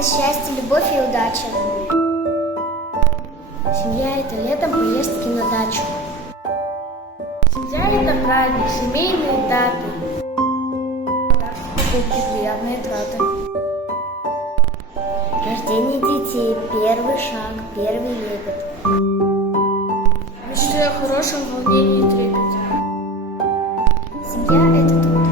это счастье, любовь и удача. Семья – это летом поездки на дачу. Семья – это праздник, семейные даты. Покупки, приятные траты. Рождение детей, первый шаг, первый лепет. Мечты о хорошем, волнении и трепете. Семья – это труд.